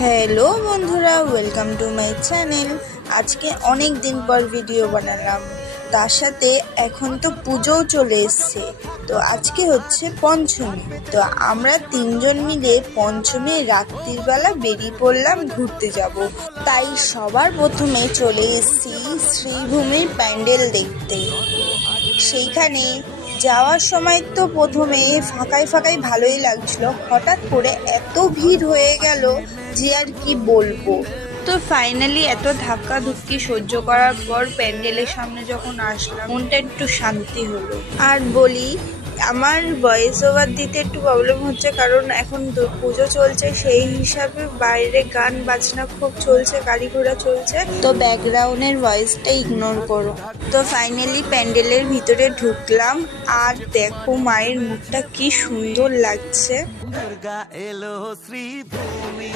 Hello বন্ধুরা, welcome to my channel. আজকে অনেক দিন পর ভিডিও বানালাম, তার সাথে এখন তো পুজোও চলে এসছে। তো আজকে হচ্ছে পঞ্চমী। তো আমরা তিনজন মিলে পঞ্চমী রাত্রির বেলা বেরিয়ে পড়লাম ঘুরতে যাব। তাই সবার প্রথমে চলে এসেছি শ্রীভূমির প্যান্ডেল দেখতে। সেইখানে যাওয়ার সময় তো প্রথমে ফাঁকায় ফাঁকায় ভালোই লাগছিল, হঠাৎ করে এত ভিড় হয়ে গেল যে আর কি বলবো। তো ফাইনালি এত ধাক্কা ধুক্কি সহ্য করার পর প্যান্ডেলের সামনে যখন আসলাম, মনটা একটু শান্তি হলো। আর বলি, আমার ভয়েস ওভার দিতে একটু প্রবলেম হচ্ছে, কারণ এখন পুজো চলছে, সেই হিসাবে বাইরে গান বাজনা খুব চলছে, গাড়ি ঘোড়া চলছে, তো ব্যাকগ্রাউন্ডের ভয়েসটা ইগনোর করো। তো ফাইনালি প্যান্ডেলের ভিতরে ঢুকলাম, আর দেখো মায়ের মুখটা কি সুন্দর লাগছে। দুর্গা এলো শ্রীভূমি